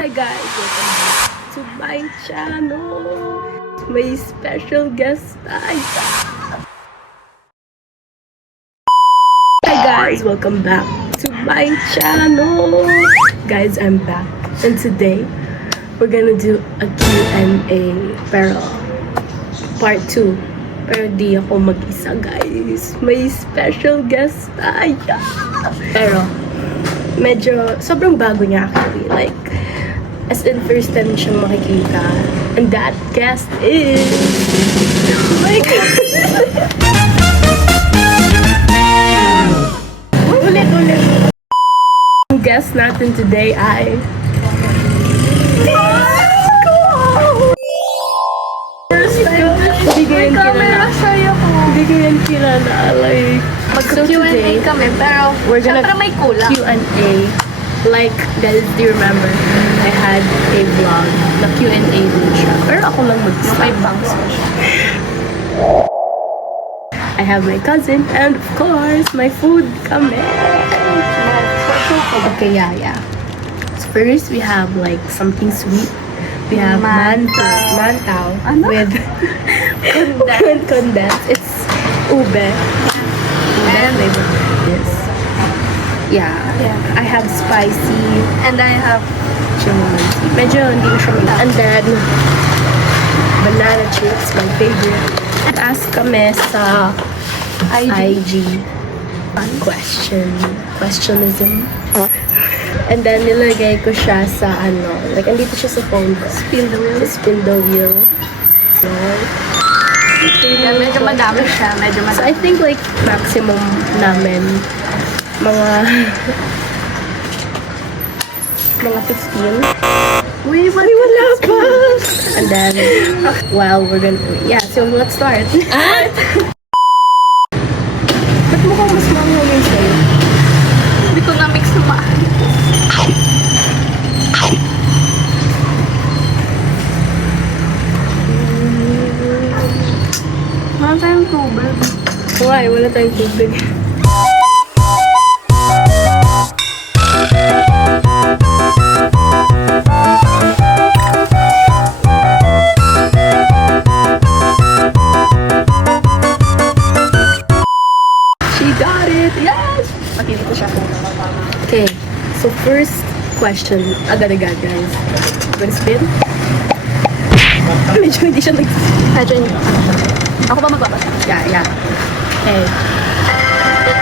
Hi guys, welcome back to my channel. May special guest tayo. Hi guys, welcome back to my channel. Guys, I'm back. And today, we're gonna do a Q&A. Pero, part 2. Pero di ako mag-isa guys. May special guest tayo. Pero, medyo, sobrang bago niya actually. Like, as in first time siyang makikita. And that guest is... Oh my God! Ulit. Ang guest natin today ay... First time, hindi ko yan kilala. Hindi ko yan kilala. Like, so Mag-Q&A kami, pero we're gonna syempre may kulang. Q&A. Like, guys, do you remember? I had a vlog na Q&A din siya. Pero ako lang mag-isa. May bangs pa siya. I have my cousin and of course, my food kami. Okay, yeah. So first, we have like something sweet. We have mantaw Ano? with condensed. It's ube. And Flavor. Yes. Yeah. I have spicy And I have chilamansi. Medyo hindi ko siya mag- And then, banana chips, my favorite. Ask kami sa IG. Questionism. And then, nilagay ko siya sa like, andito siya sa phone ko. Spin the wheel. No? yeah, medyo madami siya. Medyo So, madami. I think, like, maximum namin, mga 15. Uy, Wala pa! And then, well, we're gonna... Yeah, so let's start. Ba't mukhang mas manghang yung sa'yo? Hindi ko na-mix na maayos. Wala tayong tubig. Why? Wala tayong tubig. She got it! Yes! Pagkili ko siya. Okay, so first question, agad-agad guys. Gonna spin? Medyo hindi siya Medyo hindi. Ako ba magbabasa? Yeah. Okay.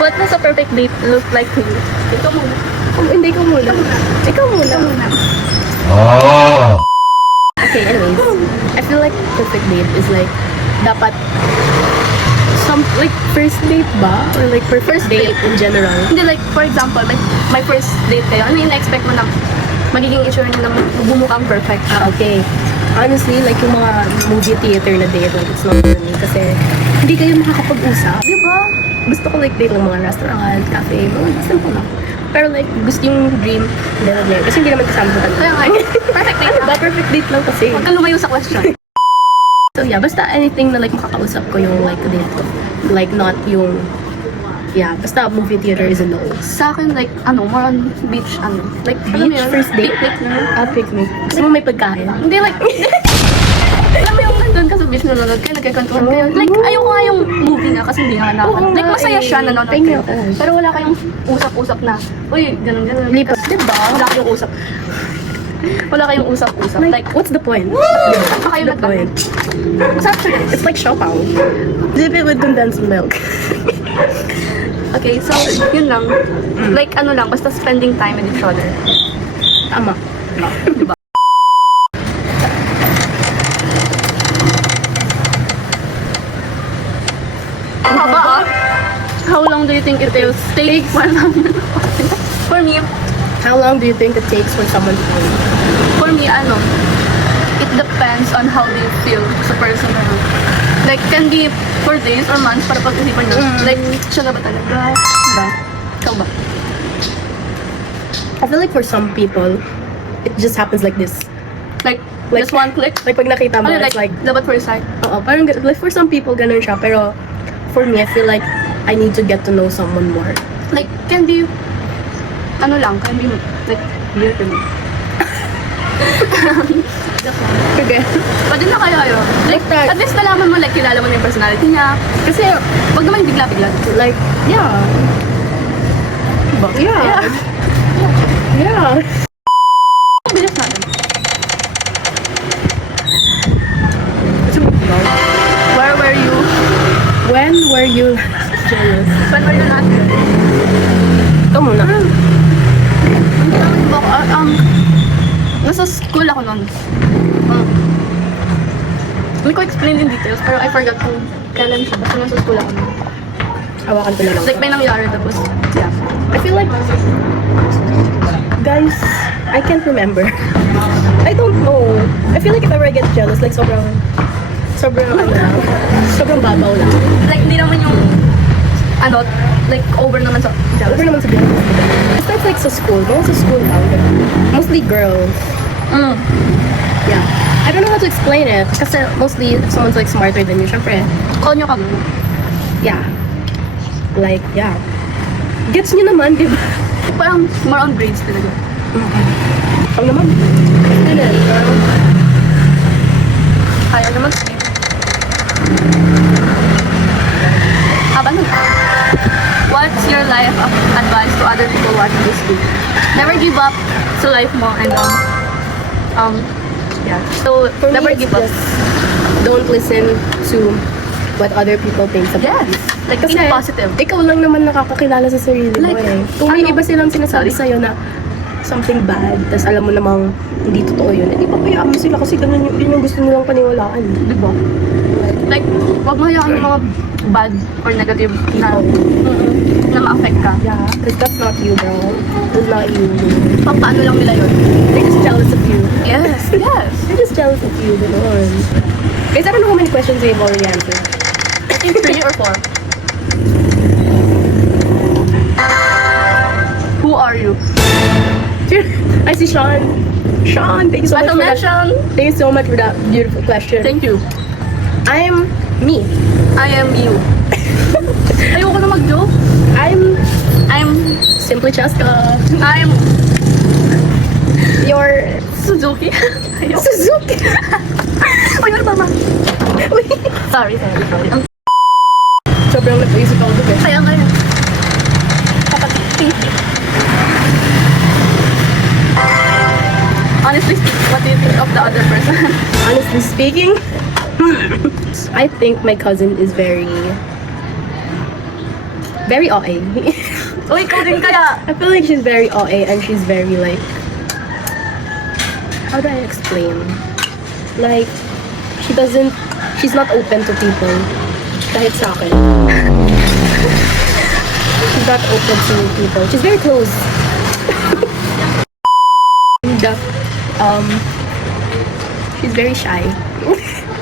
What does a perfect date look like to you? Ito muna. Hindi ko muna. Ikaw muna. Oh. Okay, anyways. I feel like perfect date is like, dapat, like, first date ba? Or like, first date in general? Hindi, like, for example, like, my first date kayo, ano yung na-expect mo na magiging issue na bumukhang perfect? Okay. Honestly, like, yung mga movie theater na date, like, it's not for me. Kasi, hindi kayo makakapag-usap. Diba? Gusto ko, like, date lang mga restaurant, cafe, mga simple lang. Pero, like, gusto yung dream, hindi. Kasi hindi naman kasama sa Kaya nga, perfect date Ano ba? na. Perfect date lang kasi. Huwag ka lumayo sa question. So yeah, basta anything na like makakausap ko yung like date ko. Like not yung, yeah, basta movie theater is a no. Sa akin, like, more on beach, like, alam mo Beach, yun? first date? Picnic. Gusto mo may pagkain? Hindi, like, alam mo yung nandun ka sa beach nanonood kayo, nagkakantuhan kayo. Like, ayoko nga yung movie nga kasi hindi nga Oo naman. Like, nga masaya eh. siya, nanonood Ay, kayo. oo. Pero wala kayong usap-usap na, uy, ganun. Lipat, diba? Wala kayong usap. Wala kayong usap-usap. Like, what's the point? Saan kayo The point. Usap siya. It's like Shopao. Dip it with condensed milk. Okay, so, yun lang. Like, lang, basta spending time with each other. Tama. Diba? Ang haba, ah. How long do you think it takes? For me, How long do you think it takes for someone to know you? For me, it depends on how they feel sa person na yun. Like, can be for days or months para pag-isipan nyo. Like, siya na ba talaga? Diba? Ikaw ba? I feel like for some people, it just happens like this. Like, Like- just one click? Like pag nakita mo, Ano, it's like, dapat first sight? oo, parang like for some people ganun siya, pero for me, I feel like I need to get to know someone more. Like, can be, can be, like, year to me. Pwede na kayo ayo. Like, Basta- at least nalaman mo, like, kilala mo na yung personality niya. Kasi, wag naman yung bigla-bigla. Like, yeah. Yeah. Yeah. Bilis natin. Where were you? When were you jealous? When were you last? Ikaw muna. Hindi naman ba ako, nasa school ako nun. Hindi ko explain in details, pero I forgot kung kailan siya. Basta nasa school ako nun. Hawakan ko na lang. Like, may nangyari tapos, yeah. I feel like, guys, I can't remember. I don't know. I feel like if ever I get jealous, like sobrang babaw lang. Like, hindi naman yung, like, over naman sa jealous. Over naman sa jealous. It's not like sa school. Mga sa school lang. Mostly girls. Yeah. I don't know how to explain it. Kasi mostly, if someone's like smarter than you, syempre, Call nyo kami. yeah. Like, yeah. Gets nyo naman, di ba? Parang more on grades talaga. Ang naman. Ganun. Kaya naman. Haba nun. What's your life advice to other people watching this video? Never give up sa life mo and yeah. So, For never me, it's give up. just don't listen to what other people think about Yes. you. Like, Kasi think positive. ikaw lang naman nakakakilala sa sarili mo Like, eh. Kung may ano? iba silang sinasabi sa'yo na something bad, tas alam mo namang hindi totoo yun, hindi papayaan mo sila kasi ganun yun yung gusto nilang paniwalaan. Diba? Like, wag mo hayaan yung mga bad or negative na ma-affect ka. Yeah, because that's not you, bro. That's not you. Paano lang nila yun? They're just jealous of you. Yes, yes. They're just jealous of you, ganun. Guys, I don't know how many questions we've already answered. I think 3 or 4. Who are you? I see Sean. Sean, thank you so much Special for that. mention. Thank you so much for that beautiful question. Thank you. I'm me. I am you. Ayoko na mag-joke. I'm I'm Cheska. Your Suzuki. Ayoko. Suzuki. Uy, ano tama? Sorry. Sobrang nag-iisip ako doon eh. Kaya nga yun. Kapatid. Honestly speaking, what do you think of the other person? Honestly speaking, I think my cousin is very OA. Uy, ikaw din kaya. I feel like she's very OA and she's very like, how do I explain? Like, she's not open to people. Kahit sa akin. She's not open to people. She's very closed. And, she's very shy.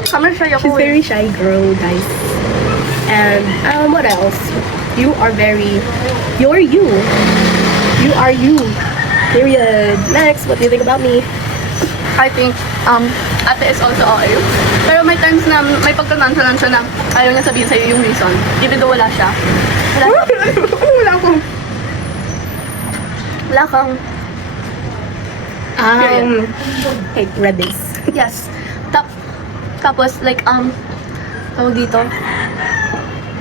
Summer siya She's ako very shy girl, guys. And, what else? You're you. You are you. Period. Next, what do you think about me? I think, ate is also okay. Pero may times na may pagka-nonchalant siya na ayaw niya sabihin sa'yo yung reason. Even though wala siya. Wala kang, Hey, rebels. yes. Tapos, like, tawag dito,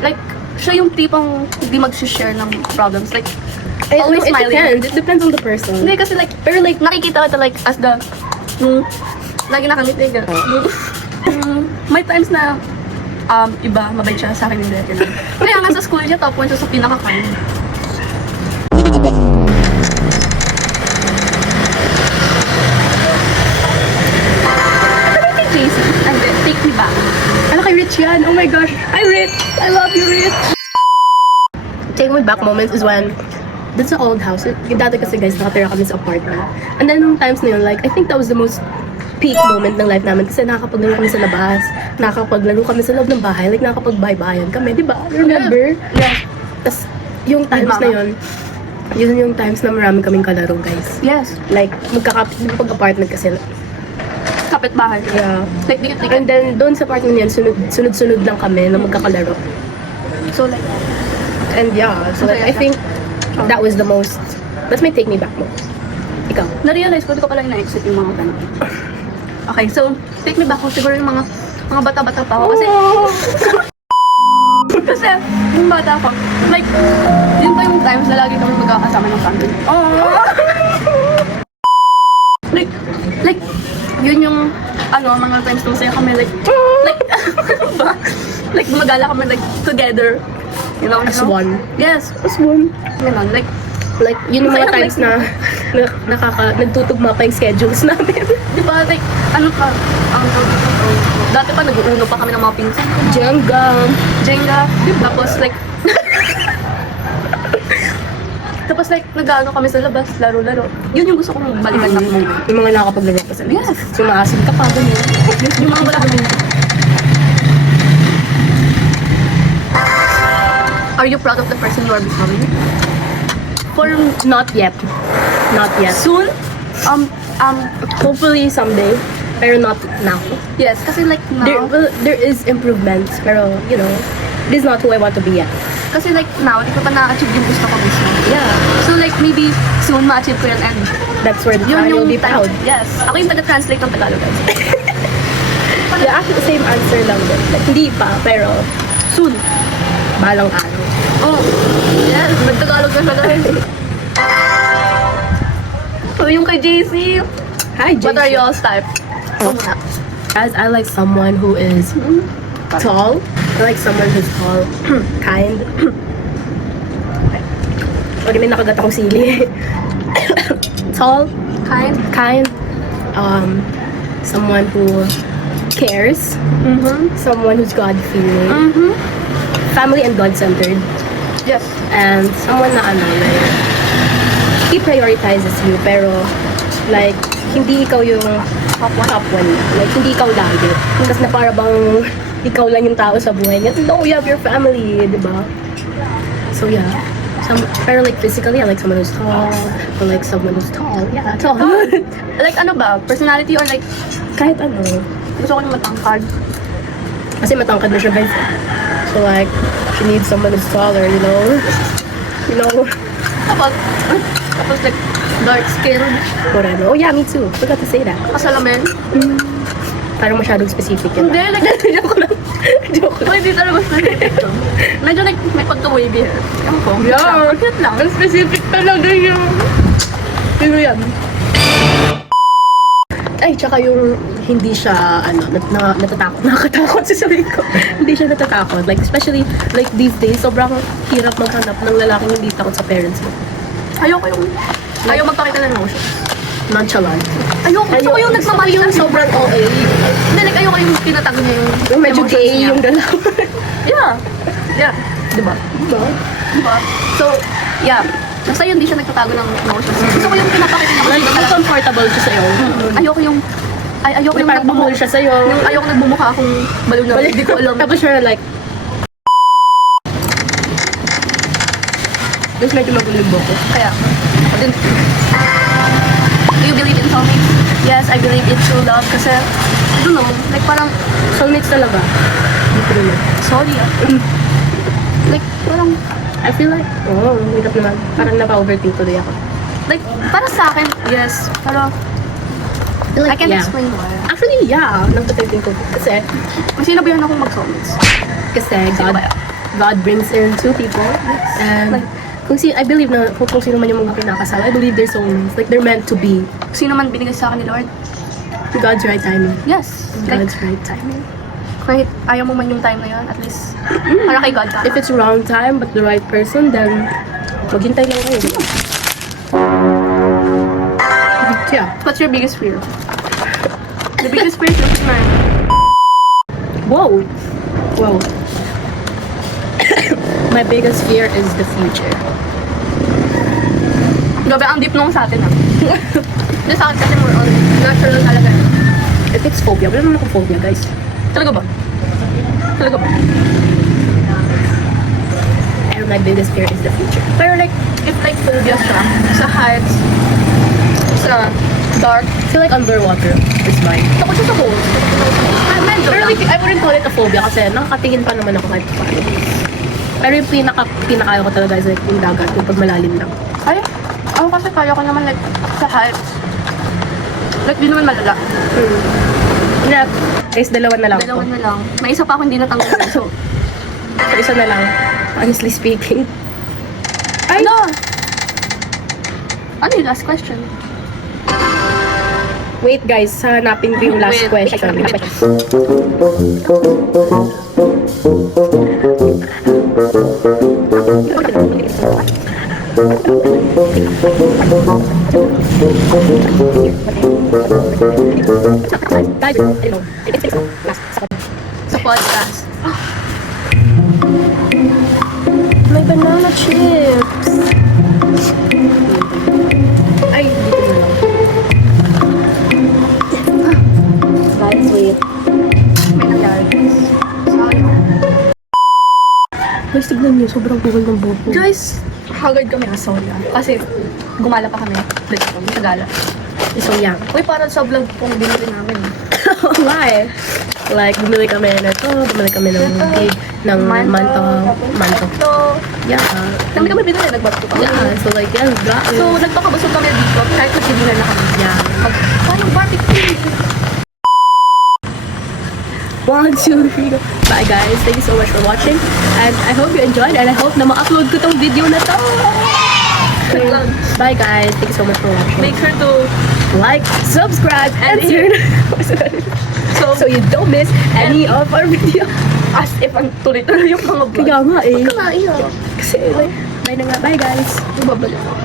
like, siya yung tipong hindi mag-share ng problems. Like, always It smiling. depends. It depends on the person. Hindi kasi like, Pero like, nakikita ko like as the, lagi nakangiti ka. May times na, iba, mabait siya sa akin yung dati lang. Kaya nga sa school niya, top 1 siya sa pinaka-kind. Ano kay Jason? And then, take me back. ano kay Rich yan? Oh my gosh. Hi, Rich. I love you, Rich. Take me back moments is when that's the old house. Dati kasi guys, nakatira kami sa apartment. And then nung times na yun, like, I think that was the most peak moment ng life namin kasi nakakapaglaro kami sa labas, nakakapaglaro kami sa loob ng bahay, like nakakapagbaybayan kami, di ba? Remember? Yeah. Tapos, yung times na yun, yun yung times na marami kaming kalaro, guys. Yes. Like, pag-apartment kasi. Kapit-bahay. Yeah. Like, dikit-dikit. And then, doon sa apartment yan, sunod-sunod lang kami na magkakalaro. So, like, And yeah, so like, I think that was the most, that's my take me back mo. Ikaw. na-realize ko, di ko pala na-exit yung mga ganun. Okay, so, take me back kung siguro yung mga bata-bata pa ako. Kasi, kasi, yung bata ako, like, yun pa yung times na lagi kami magkakasama ng family. Like, yun yung, mga times na masaya kami, like, ba? Like, gumagala kami, like, together. You know? As one. Yes, As one. ganun, like, Yun yung mga Masaya times na nagtutugma pa yung schedules namin. di ba, like, dati pa nag-uuno pa kami ng mga pinsan ko. Jenga. Tapos like, nag-ano kami sa labas, laro-laro. Yun yung gusto kong balikan na moment. Yung mga nakapaglaro pa sa labas. Yes. Sumaasin ka pa, ganyan. Yung mga balakan. Are you proud of the person you are becoming? Not yet. Soon? Hopefully someday. Pero not now. Yes, kasi like now, There is improvements. Pero, you know, this is not who I want to be yet. kasi like now, hindi ko pa na-achieve yung gusto ko mismo. Yeah. So like maybe soon ma-achieve ko yun and That's where the yun child will yung be proud. Yes. Ako yung taga-translate ng Tagalog, guys. Yeah, actually the same answer lang din. Like, hindi pa, pero soon. Balang araw. Oh, yes. Nag-Tagalog na siya, guys. So yung kay JC, Hi, Jason. what are y'all's type? Guys, I like someone who is tall. I like someone who's tall, kind. Okay, may nakagat akong sili. Tall, kind. Someone who cares. Someone who's God-fearing. Family and God-centered. Yes. And someone na like, he prioritizes you, pero like, hindi ikaw yung top one. Like, hindi ikaw lagi. Tapos na para bang ikaw lang yung tao sa buhay niya. No, you have your family, di ba? So yeah. Pero like physically, I like someone who's tall. I like someone who's tall. Yeah, tall. Like ano ba? Personality or like, Kahit ano. gusto ko yung matangkad. Kasi matangkad na siya, guys. So like, she needs someone who's taller, you know? You know? Tapos like, dark skin, Whatever. Oh yeah, me too. Forgot to say that. kasalamin. Parang masyadong specific yun. Hindi, like, Joke lang. Joke lang. oh, hindi talaga specific to. Medyo like, may pagka-wavy hair. Ewan ko. Yeah. Cute lang. Ang specific talaga yun. Pero yan. Ay, tsaka yung hindi siya, natatakot. Nakakatakot sa sarili ko. Hindi siya natatakot. Like, especially, like, these days, sobrang hirap maghanap ng lalaking hindi takot sa parents mo. Ayaw magpakita ng emotion. Nonchalant. Gusto ko yung nagmamahal yung siya. sobrang OA. Hindi, like, ayoko yung tinatago niya Yung medyo emotions gay niya. yung galaw. Yeah. Diba? Diba? So, yeah. Basta yun, di siya nagtatago ng emotions. Gusto ko yung pinapakita niya. Like, Like, comfortable siya sa'yo. ayoko yung Yung parang bumuli siya sa'yo. Yung ayoko nagbumukha akong baliw na hindi ko alam. Tapos siya like, tapos medyo magulo yung buko. Kaya, ako din. Do you believe in soulmates? Yes, I believe in true love kasi, I don't know, like parang, Soulmates talaga. Hindi ko rin. sorry like, parang, I feel like, hirap naman. Parang napa-overthink tuloy ako. like, para sa akin, yes, pero, I can't explain why. Actually, yeah. Nagtatipin ko. Kasi Sinabihan akong mag-soulmates. God, ba yan? God brings in two people. And Like, I believe na kung sino man yung mga kinakasal, I believe they're soulmates. Like, they're meant to be. Sino man binigay sa akin ni Lord? God's right timing. Yes. Like, God's right timing. kahit ayaw mo man yung time na yun, at least, para kay God ka. If it's wrong time but the right person, then maghintay lang kayo. Yeah. What's your biggest fear? The biggest fear is man. Whoa. My biggest fear is the future. Grabe, ang deep nung sa atin Hindi sa akin kasi more on natural talaga. If it's phobia, wala naman akong phobia, guys. Talaga ba? And my biggest fear is the future. Pero like, if like phobia siya, sa heights, sa dark, I feel like underwater is mine. takot siya sa holes. Medyo Pero like, I wouldn't call it a phobia kasi nakakatingin pa naman ako kahit paano. Pero yung pinakaya ko talaga is like yung dagat, yung pag malalim lang. Ay, ako kasi kaya ko naman like sa heights. Like, di naman malala. Na, guys, dalawa na lang. Dalawa na lang. May isa pa ako hindi natanggal. So, So, isa na lang. Honestly speaking. Ay! ano? Ano yung last question? Wait guys, hanapin ko yung last Wait, question. Sa podcast. May banana chips. Ay, dito na lang. Guys, wait. May nangyari. Sayang. Guys, tignan niyo, sobrang buhol ng buhok ko. Guys, haggard kami ng soya. Kasi gumala pa kami. Dito kami sa gala. So, yeah. Uy, parang sa vlog pong binili namin. Oo nga eh. Like, bumili kami na ito, bumili kami ng big, ng manto. Ito. Yeah. Dami kami binili, nagbato kami. Yeah, so like, yan, So, nagpakabusog kami dito. Kahit nagsibilan na kami. yeah. Parang barbecue. 1, 2, 3, go. Bye guys, thank you so much for watching. And I hope you enjoyed and I hope na ma-upload ko tong video na to. Bye guys, thank you so much for watching. Make sure to Like, subscribe, and And turn so so, you don't miss any of our video. as if ang tuloy-tuloy yung mga vlog. Kaya nga eh. Huwag ka nga iyak. Kasi like, bye na nga. Bye guys. Babalik ako.